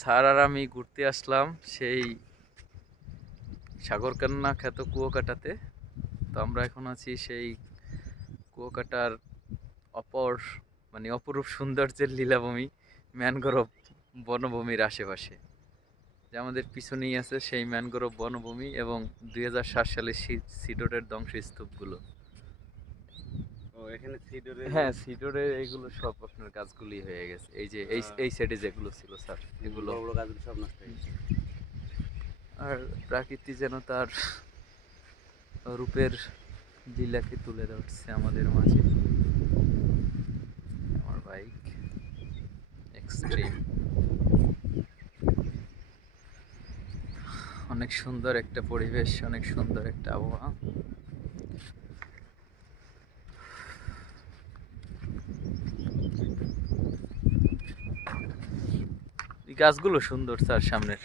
Sir আর আমি ঘুরতে আসলাম সেই সাগরকান্না খ্যাত কুয়াকাটাতে। তো আমরা এখন আছি সেই কুয়াকাটার অপর অপরূপ সৌন্দর্যের লীলাভূমি ম্যানগ্রোভ বনভূমির আশেপাশে। যে আমাদের পিছনেই আছে সেই ম্যানগ্রোভ বনভূমি এবং 2007 সালে সিডরের ধ্বংসস্তূপগুলো। ও এখানে সিডরের হ্যাঁ, সিডরের এগুলো সব আপনার গাছগুলি হয়ে গেছে। এই যে এই সাইডে যেগুলো ছিল স্যার এগুলো। বড় বড় গাছগুলো সব নষ্ট হয়ে গেছে। আর প্রকৃতি যেন তার রূপের লীলাকে তুলে ধরছে আমাদের মাঝে। আমার বাইক এক্সট্রিম, অনেক সুন্দর একটা পরিবেশ, অনেক সুন্দর একটা আবহাওয়া। এই গাছগুলো সুন্দর স্যার সামনের।